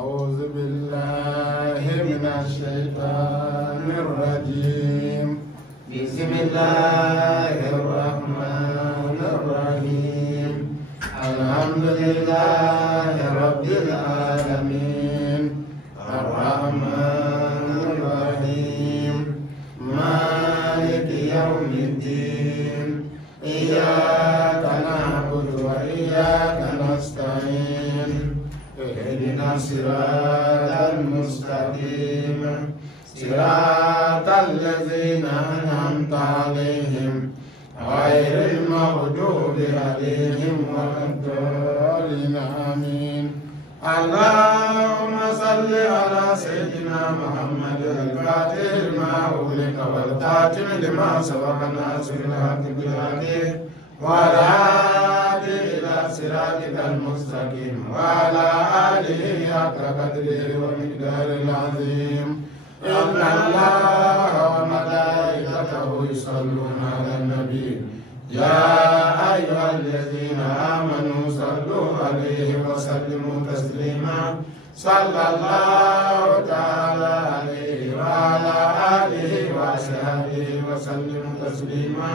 أعوذ بالله من الشيطان الرجيم بسم الله الرحمن الرحيم الحمد لله رب العالمين الرحمن الرحيم مالك يوم الدين إياك نعبد وإياك نستعين اهدنا الصراط المستقيم صراط الذين أنعمت عليهم غير المغضوب عليهم ولا الضالين آمين. اللهم صل على سيدنا محمد الفاتح لما أغلق والخاتم لما سبق ناصر الحق بالحق والهادي إلى صراطك المستقيم وعلى آله حق قدره ومقداره العظيم. إن الله وملائكته يصلون على النبي يا أيها الذين آمنوا صلوا عليه وسلموا تسليما. صلى الله تعالى عليه وعلى آله وصحبه وسلم تسليما.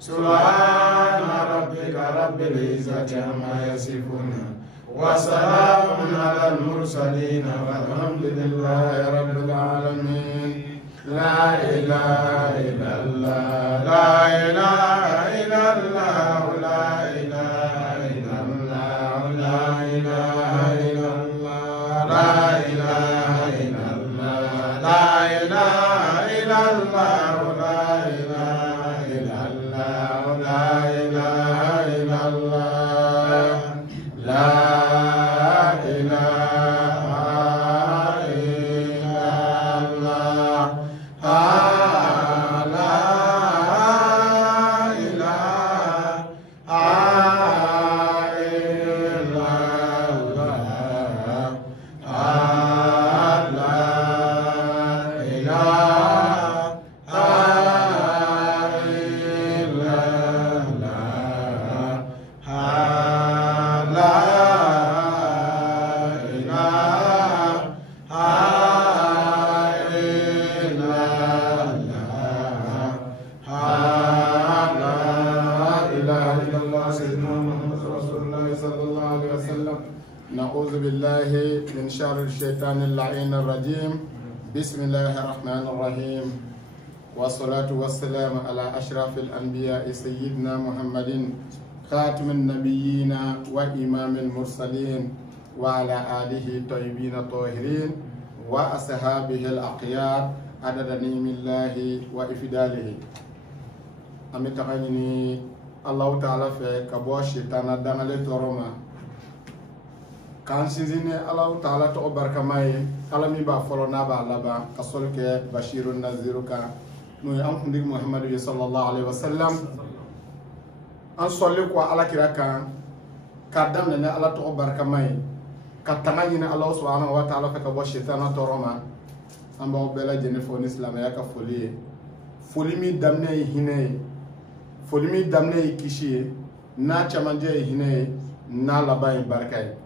سبحان ربك رب العزة عما يصفون وسلام على المرسلين والحمد لله رب العالمين. لا إله إلا الله لا إله إلا الله لا إله إلا الله لا إله إلا الله لا إله إلا الله لا إله إلا الله لا إله إلا الله لا إله إلا الله لا نعوذ بالله من شر الشيطان اللعين الرجيم. بسم الله الرحمن الرحيم والصلاة والسلام على أشرف الأنبياء سيدنا محمد خاتم النبيين وإمام المرسلين وعلى آله الطيبين الطاهرين وأصحابه الأخيار عدد نعم الله وإفضاله. أمتغني الله تعالى في كبوة الشيطان دانالي تورما kan sinzine Allah Ta'ala to barka mai alami ba folo na ba laba kasol ke bashirun naziruka no an kundig Muhammad sallallahu alaihi wasallam an solli ko ala kiraka kadam ne Allah to barka mai katamayi ne Allah subhanahu wa ta'ala ka bo shaytan to roma an ba bela jene fo islam ya ka foli mi damne hine foli mi damne kishi na chamanje hine na labai barkai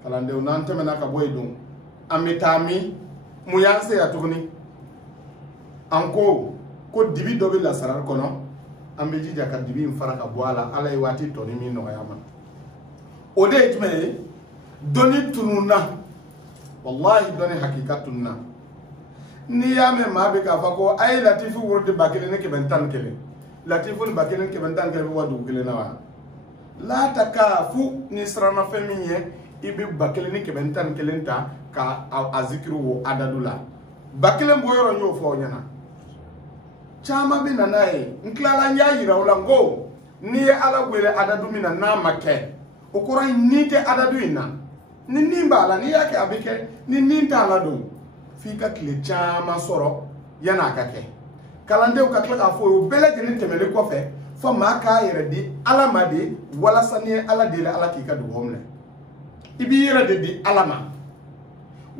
kalande unan temena ka boy dum amitami mu yanse ya tugni anko ko dibi dobe la sarar kono ambe jija ka dibi mfaraka boala alay wati to ni min no yama ode tme doni tununa wallahi doni hakikatunna ni yame mabe ka fako ay latifu wurde bakile ne ke bentan kele latifu bakile ke bentan kele wadu kele na wa la takafu ni srana feminye ibi bakele ni kebentan kelenta ka azikiru wo adadula bakele mboyoro nyo fo nyana chama bi nanae nklala nya yira ulango ni ala wele adadu mina na make okora nite adadu ina ni nimba ala ni yake abike ni ninta ala do fika kile chama soro yana kake kalande ukakla ka fo bele jeni temele ko fe fo maka yere di ala made wala sanie ala dele ala kika do homle ibi yira de di alama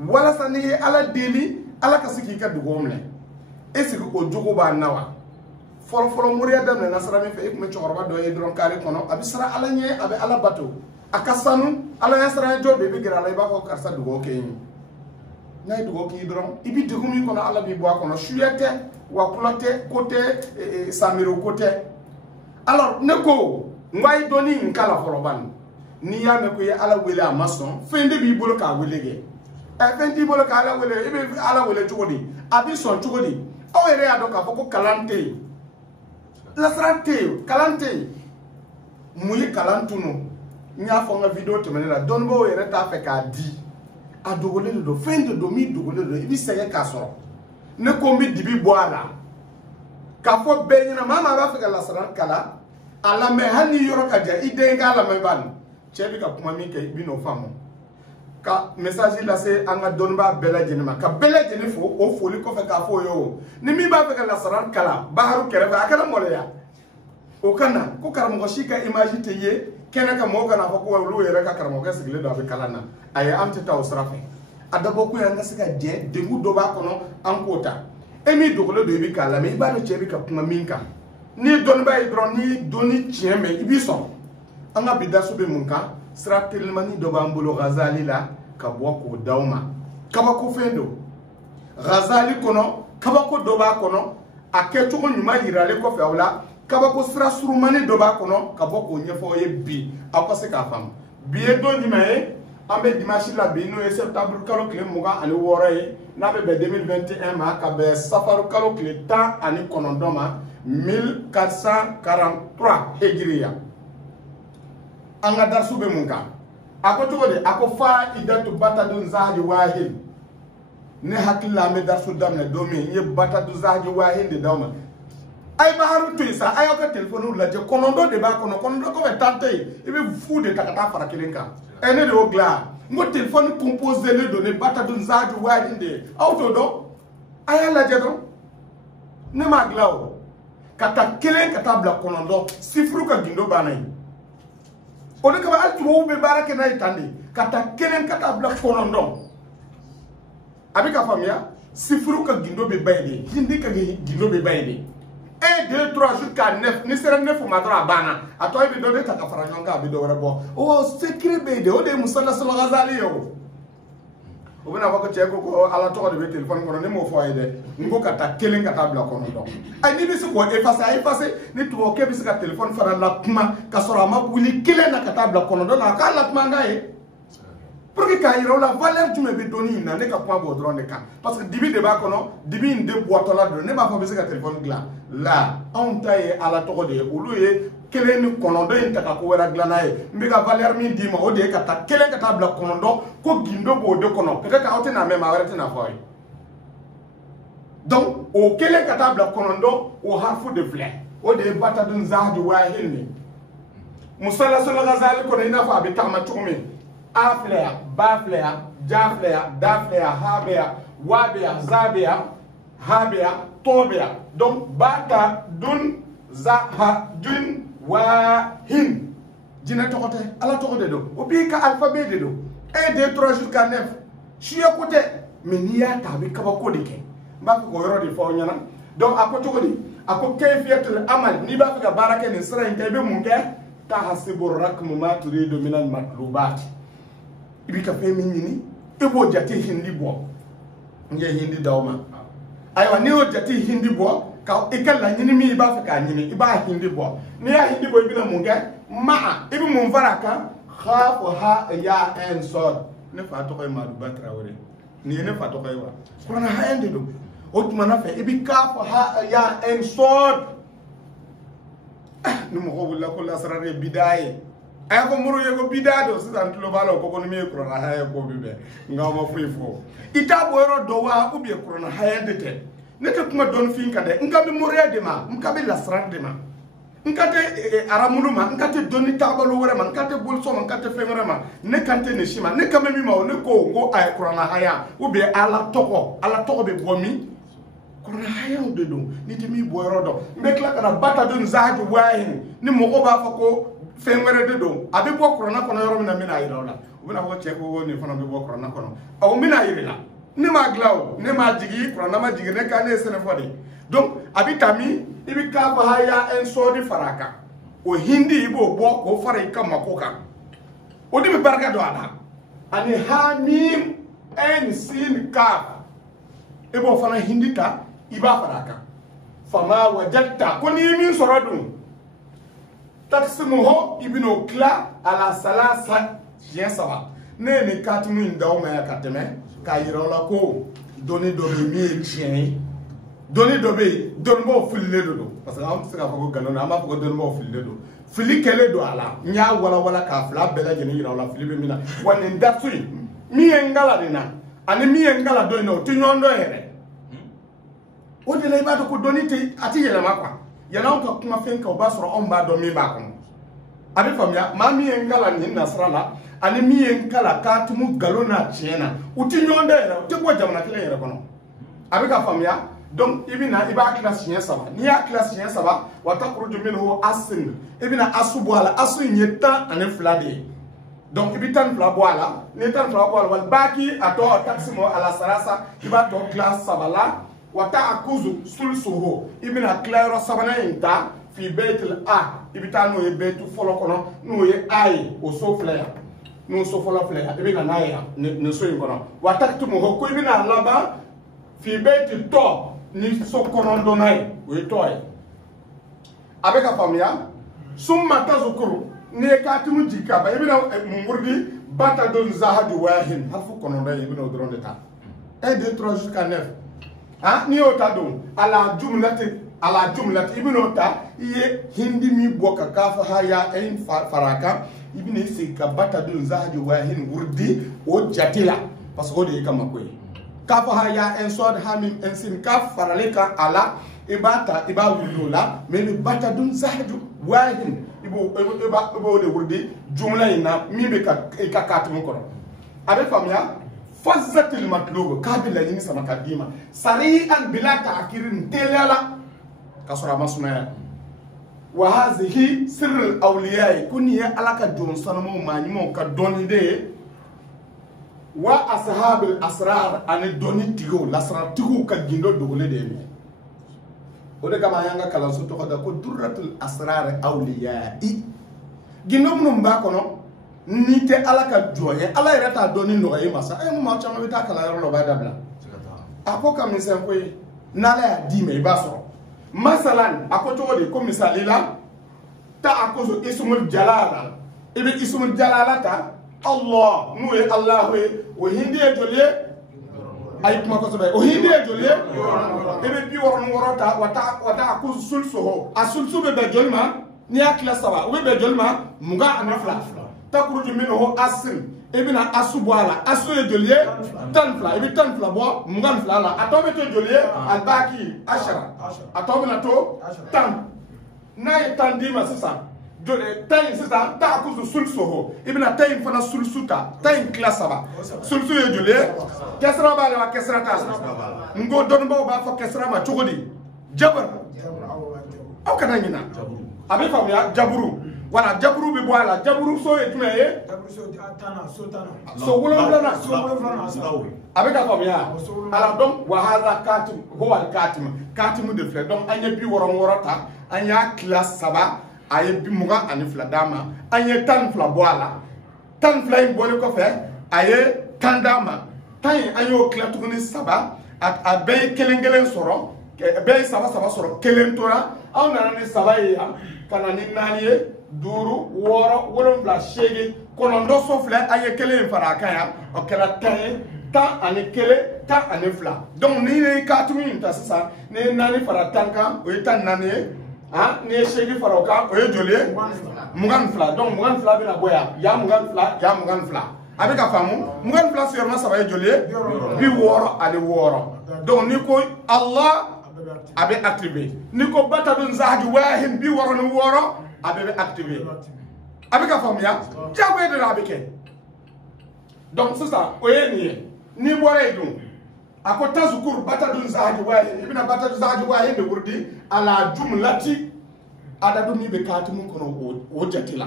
wala sani ala deli ala kasiki ka dugomle esiko ko jogo ba nawa folo muriya dam na nasara mi fe ikme chorba do e dron kare kono abisra ala nye abe ala bato akasanu ala yasra jo be bi gira ala ba ko karsa dugo ke yin nay dugo ki dron ibi dugumi kono ala bi bo kono shuyete wa kulote côté samiro côté alors ne ko ngway doni nkala foroban ni ya me ko ye ala wele a mason fende bi bolo ka welege fendi bolo ka ala wele ibe ala wele chugodi abi son chugodi o ere ado ka ko kalante la srante kalante muyi kalantuno nya fo nga video temene la don bo ere ta fe ka di adogole do fende do mi dogole do ibi sege ka so ne ko mi dibi boala ka fo benyina mama ba fe ka la sran kala ala me hani yoro ka ja ide nga la me ban chebi ka kuma mi ke bi no famo ka message la se anga donba bela jenima ka bela jenifo o foli ko fe ka fo yo ni mi ba fe ka la sran kala baharu kere ba akala moleya o kana ko karamo shika image te ye kena ka mo kana ko lu yere ka karamo ka sigle do be kala na ay am te taw srafe adabo ko yanga sika je de mu do ba kono an kota emi dogolo do bi kala me ba no chebi ka kuma minka ni donba idron ni doni tieme ibison anga bidasu be munka sra telmani do ba mbulo Ghazali la kabwa ko dauma kabako fendo Ghazali kono kabako do ba kono aketo ko nyuma yirale ko fe awla kabako sra surumani do ba kono kabako nyefo ye bi akose ka fam bi e do nyima ambe dimanche la bi no e septembre kalo kle muga ani wore na be 2021 ma ka be safaru kalo kle ta ani konondoma 1443 hijriya anga darsu be munka ako togode ako fa idatu batadun zaji wahid ne hakilla me darsu damne domi ye batadu zaji wahid de dawma ay baharu tuisa ayo ka telephone la je konondo de ba kono konondo ko be tante ibe fu de takata fara kelenka ene de ogla mo telephone composé le donner batadun zaji wahid de auto do aya la je do ne maglawo kata kelen kata bla konondo sifru ka gindo banay o de ka al tuwo be barake na itandi kata kelen kata bla konondo abika famia sifru ka gindo be bayde hindi ka gindo be bayde 1 2 3 jusqu'à 9 ni sera 9 madra bana atoy be do de taka faranyonga be do wara bo o secret be de o de musalla sallallahu Ghazali yo o bena ko cheko ko ala to de téléphone ko ne mo foyde ngo kata kelen kata bla konondo ay ni bisu ko effacer ni to ke bisu ka téléphone fara la kuma ka sora ma wuli kelen na kata bla konondo na ka la kuma ngaye pour que ka iro la valeur du me be doni na ne ka point bo drone ka parce que dibi de ba kono dibi inde boîte la de ne ba fa bisu ka téléphone gla la on taye ala to de uluye kelen ni konondo intaka ko wera glanaye mbiga valeur min dima o de kata kelen kata bla konondo ko gindo bo de kono peut-être autre na même awrete na foy donc o kelen kata bla konondo o harfu de vle o de batadun zahdu wahilni musalla sallallahu Ghazali ko ina fa bi tama tukumi aflea baflea jaflea daflea habea wabea zabea habea tobea donc bata dun zahadun wahin jina tokote ala tokote do obi ka alphabet de do 1 2 3 jusqu'à 9 shi écoute mais ni ya tabi kaba ko dike ba ko yoro di fo nyana donc ako tokodi ako kayfiyatul amal ni ba ka baraka ni sira en kaybe munke tahasibu rakmu ma turidu min al matlubat ibi ka femi nyini ebo jati hindi bo nge hindi dawma aywa ni o jati hindi bo ka ikalla nyini mi ba fa ka nyini iba hindi bo ni ya hindi bo ibina munga ma ibi mun faraka khafu ha ya en sod ne fa to koy madu batrawre ni ne fa to koy wa kurana ha ende do o tuma na fe ibi khafu ha ya en sod ni mo ko bulla ko la sarare bidaye ay ko muru yego bidado sisan tulo balo ko ni mi kurana ha ko bibe ngama frifo ita boyro do wa ubi kurana ha dete nete kuma don fin kade nkabi moriya de ma nkabi lasran de ma nkate aramulu ma nkate doni tabalo wore ma nkate bolso ma nkate fengore ma ne kante ne shima ne kamemi ma ne ko ngo ay kurana haya ubi ala toko be bomi kurana haya de do ni temi boyro do mbekla kana bata don zahaju wahin ni mo ba fa ko fengore de do abi bo kurana kono yoro mina mina irola ubina ko cheko ni fana be bo kurana kono aw mina irila ne ma glaw ne ma jigi kurana ma jigi ne ka ne sene fodi donc abitami ibi ka ba haya en sodi faraka o hindi ibo bo ko fara ikama koka odi be barka do ala ani hamim en sin ka ebo fana hindita iba faraka fama wajadta kuni min soradun taksimuhu ibnu kla ala salasa yesaba ne ni katimu ndaw ma yakateme ka yirola ko doni do mi chien doni do be don mo fulle do parce que am sika ko galon am ko don mo fulle do fili kele do ala nya wala ka fla bela jeni yirola fili be mina woni ndatui mi engala dina ani mi engala do no ti nyondo here o de lay ba ko doni te ati yele makwa yana ko kuma fen ka ba soro on ba do mi ba ko abi famia ma mi engala ni nasrala ani mi engala ka tumu galona chena uti nyonde era uti ko jamana kile era kono abi ka famia donc ibina iba classe yen saba ni ya classe yen saba wa takhruju minhu asin ibina asubu ala asu nyeta ani flade donc ibitan fla boala ni tan fla boala wal baki ato taksimo ala sarasa iba to classe saba la wa ta'kuzu sulsuhu ibina claro sabana inta fi baitul a ibita no ye baitu folo kono no ye ay o so flaya no so folo flaya ibina naya ne so kono wa taktumu ko ibina laba fi baitul to ni so kono do nay o toy abeka famia summa tazkuru ne katimu jika ba ibina mumurdi bata don zahadu wahin hafu kono day ibina odron de ta 1 2 3 jusqu'à 9 ah ni o ta do ala jumlati ibnu ta iye hindi mi boka kafa haya en faraka ibni sika bata dun zahdi wahin wurdi o jatila parce que de kama koy kafa haya en sod hamim en sin kaf faraleka ala ibata iba wulula mais bata dun zahdi wahin ibo de wurdi jumla ina mi be ka katum ko abe famya fazzatil matlub kabila yin sama kadima sari'an bila ta'kirin telala kasura masuna wa hazihi sirrul awliya kuniya alaka don sanamu manimo ka doni de wa ashabul asrar an doni tigo lasrar tigo ka gindo dogole de mi o de kama yanga kala so to da ko durratul asrar awliya gindo mun ba kono ni te alaka joye ala ira ta doni no e masa e mo ma chama bita kala yoro lo ba dabla ako kam ni sen ko nala ya di me ba so masalan ako to de ko misali la ta akozo ismul jalala ibe ismul jalala ta allah nu e allah o hindi e joliye ay kuma ko so be o hindi e joliye ibe bi woro ta wata akozo sulso asulso be jolma ni akla sawa o be jolma muga anafla takhruju minhu asin ibina asubwala asu e joliye tanfla ibi tanfla bo mugan fla la atobe to joliye albaki ashara atobe na to tan nay tandima sisa jole tay sisa ta akuzu sulsuho ibina tay fana sulsuta tay klasaba sulsu e joliye kesra bale wa kesra ta ngo don bo ba fa kesra ma chugodi jabar aw kana ngina abi fa ya jaburu wala jaburu bi boala jaburu so e tume ye so wolona avec la famia alors donc wa hadha katim huwa al katim de frère donc anya bi worota anya classe saba aye bi muga ani fladama anya tan fla boala tan fla in bole ko fe aye tandama tan ayo klatuguni saba at abay kelengelen soro be saba soro kelentora aw nana ni saba ya kana ni naniye duru woro wolonfla shege konondo sofle aye kele faraka ya o kala tay ta ani kele ta ani fla donc ni ne katumi ta sasa ne nani faratanka o tan nani ha ne shege faroka o joliye mugan fla donc mugan fla bina boya ya mugan fla avec ka famu mugan fla sur ma saba joliye bi woro ali woro donc ni ko allah abe attribué ni ko bata dun zahdi wahin bi woro ni woro abe activé avec la famille jabé de la beke donc c'est ça oyeni ni boray dum akota zukur bata dun zahdi wahin ibina bata dun zahdi wahin de wurdi ala jumlati adadu ni be katimu kono o jatila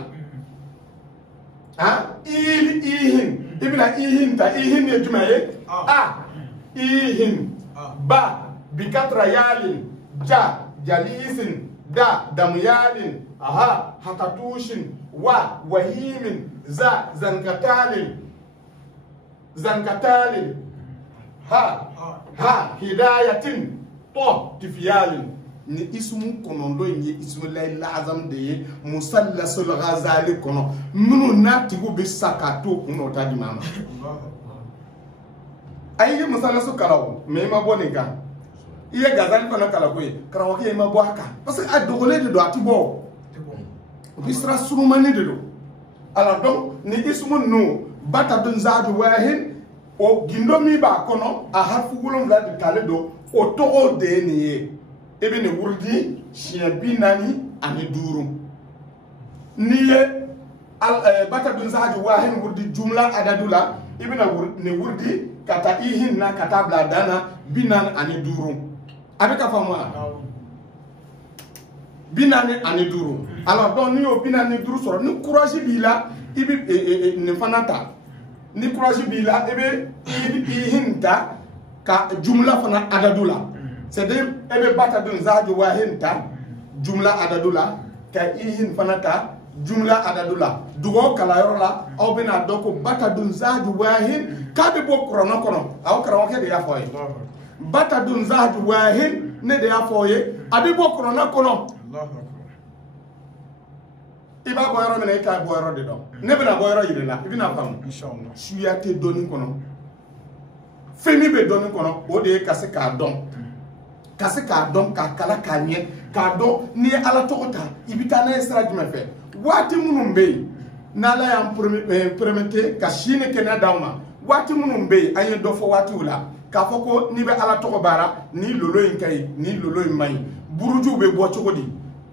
ha ihin ibina ihin ta ihin ne jumaye ihin ba bi katra yalin jalisin da damyalin hatatushin wa wahimin za zankatalin ha hidayatin to tifiyalin ni ismu konondo ni ismu la azam de musallasul ghazali kono munu natigo be sakato kuno tadi mama ayi musallasu kalaw me ma bonika iye gazali kono kala ko karawo ke ma boaka parce que adogole de do atibo bisra surumani de do alors donc ni ismu nu bata dun zadu wahin o gindo mi ba kono a harfu gulum la de kale do o to de ni ibn wurdi shiyabinani ani duru niye bata dun zadu wahin wurdi jumla adadula ibn wurdi kata ihin na kata bladana binan ani duru abeka famwa binani ani duru alors donc ni o binani duru soro ni courage bila ibi ne fanata ni courage bila ebe ihinta ka jumla fana adadula c'est-à-dire ebe bata dun zaju wahinta jumla adadula ka ihin fanata jumla adadula dugo kala yorola aw bena doko bata dun zaju wahin ka be bo krono kono aw karawo ke de ya foye bata dun zaju wahin ne de ya foye abi bo krono kono iba boyro mena ita boyro de do ne bena boyro yirena ibina fam inshallah suya te doni kono femi be doni kono o de kase ka don ka kala kanye ka do ni ala tokota ibita na extra du mefe wati munumbe na la yam permettre ka shine kena dawma wati munumbe ayen do fo wati wala ka foko ni be ala toko bara ni lolo yin kay ni lolo yin may buruju be bo chogodi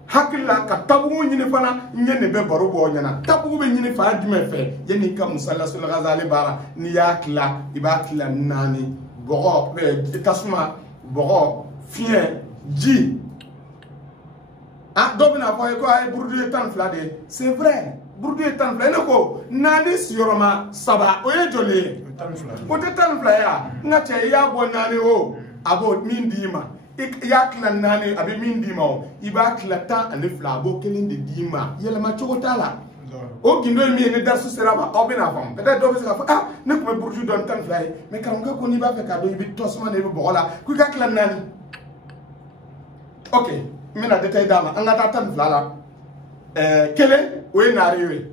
hakilla ka tabugu nyini fana nyene be baro bo nyana tabugu be nyini fa dime fe yeni ka musallasul ghazali bara ni yakla ibakla nani bogo tasuma bogo fien ji ah dobina ko ko ay burdu tan flade c'est vrai burdu tan flade ko nani sioroma saba o ye jole o te tan flaya ngate ya bo nani o abo mindima yakla nani abi mindima o ibakla ta ani flabo kelinde dima yele ma chokotala o gindo mi ne darsu serama o bina fam peut-être do bisa fa ah ne ko burdu don tan flay mais karam ko ni ba fe ka do ibi tosma ne bo bola ku yakla nani ok mina détail dama angata tan flala kele oye nariwe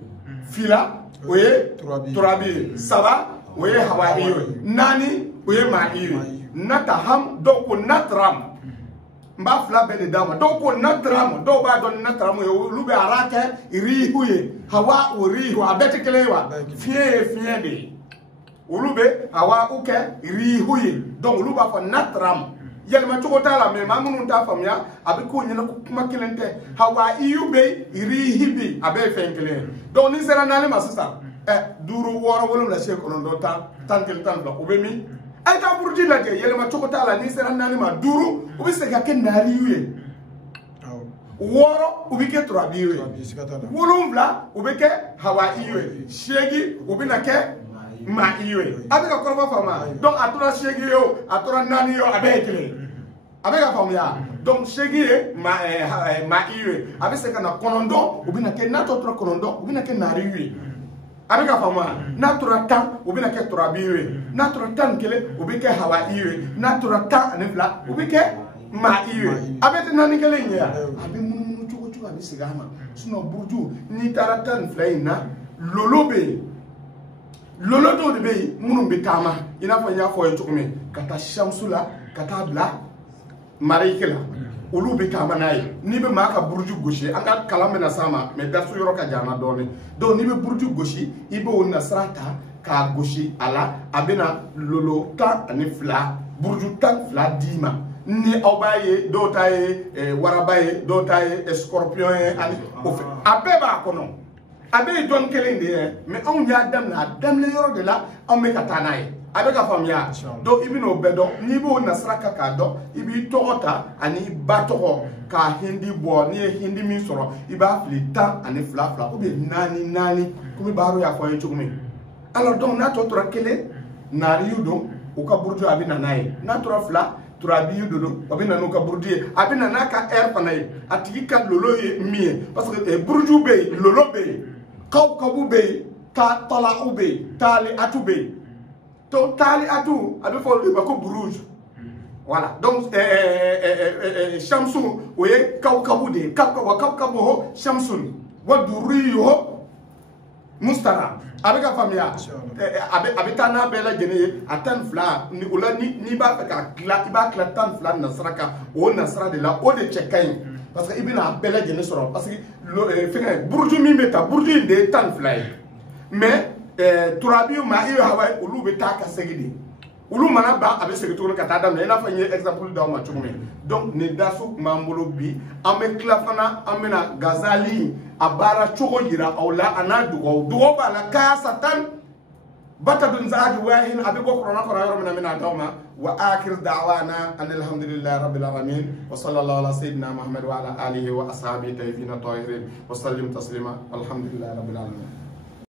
fila oye turabi saba oye hawaiwe nani oye maiwe nataham doko natram mba fla bene dama doko natram do ba don natram yo lube arake rihuye hawa urihu abete kelewa fie de ulube hawa uke rihuye donc luba fa natram yelma chokotala me mamunu ta famya abi ko nyina kuma kelente hawa iyube irihibi abe fenkele donc ni sera nale masisa duru woro wolum la sheko non do tan kel tan do obemi ay ta burdi la je yelma chokotala ni sera nale ma duru obi se ga ken nari yuye woro obi ke troabi yuye wolum bla obi ke hawa iyue shegi obi na ke ma iwe abeka ko fa fama donc atora shegi yo atora nani yo abekele abeka fama ya donc shegi ma iwe abese kana konondo ubina ke nato tora konondo ubina ke nari iwe abeka fama natura tan ubina ke tora biwe natura tan kele ubike hawa iwe natura tan anifla ubike ma iwe abete nani kele nya abi munu chuko abise gama suno burju ni taratan flaina lolobe lolo do de be munum be tama ina fa nya fo yutumi kata shamsula kata bla marikela ulu be tama nay ni be maka burju goshi anga kalame na sama me dasu yoro ka jama doni do ni be burju goshi ibe wonna srata ka goshi ala abena lolo ta ani fla burju tan fla dima ni obaye do taye warabaye do taye scorpion ani ofe abeba kono abe don kelende mais on ya dam le yoro de la on me katanaye abe ka famia do ibino bedo ni bo nasraka ka do ibi togota ani batogo ka hindi bo ni hindi min soro iba flita ani fla o be nani kumi baro ya foye chukumi alors donc na to tora kele nari yudo o ka burju abina naye na tora fla turabi yudo abina no ka burju abina naka air panaye atiki ka lolo ye mie parce que burju be lolo be kaw kabu be tala'u be tali'atu be to tali'atu a bɛ fɔ olu de ma ko buruj voilà donc shamsu o ye kawkabu de ye kawkabu ho shamsun wa duriyo mustara a bɛ ka faamuya a bɛ taa n'a bɛɛ lajɛlen ye a 12 ni o la n'i b'a fɛ k'a tila i b'a tila 12 nasara kan o nasara de la o de cɛ ka ɲi parce que i bɛna a bɛɛ lajɛlen sɔrɔ parce que fɛngɛ buruju min bɛ ta buruju in de ye 12 ye mais turabiw ma iyo hawa olu bɛ taa ka segin de olu mana ban a bɛ segin tuguni ka taa daminɛ i n'a fɔ n ye exemple d'aw ma cogo min donc nin daso tun b'an bolo bi an bɛ tila fana an bɛna Gazali a baara cogo yira aw la a n'a dugawu b'a la kaasatan batadun zaadi wahin a bɛ bɔ kuranɛ kɔnɔ yɔrɔ min na n bɛna d'aw ma wa akhir da'wana anil hamdulillahi rabbil alamin wa sallallahu ala sayyidina muhammad wa ala alihi wa ashabihi tayyibin tahirin wa sallim taslima alhamdulillahi rabbil alamin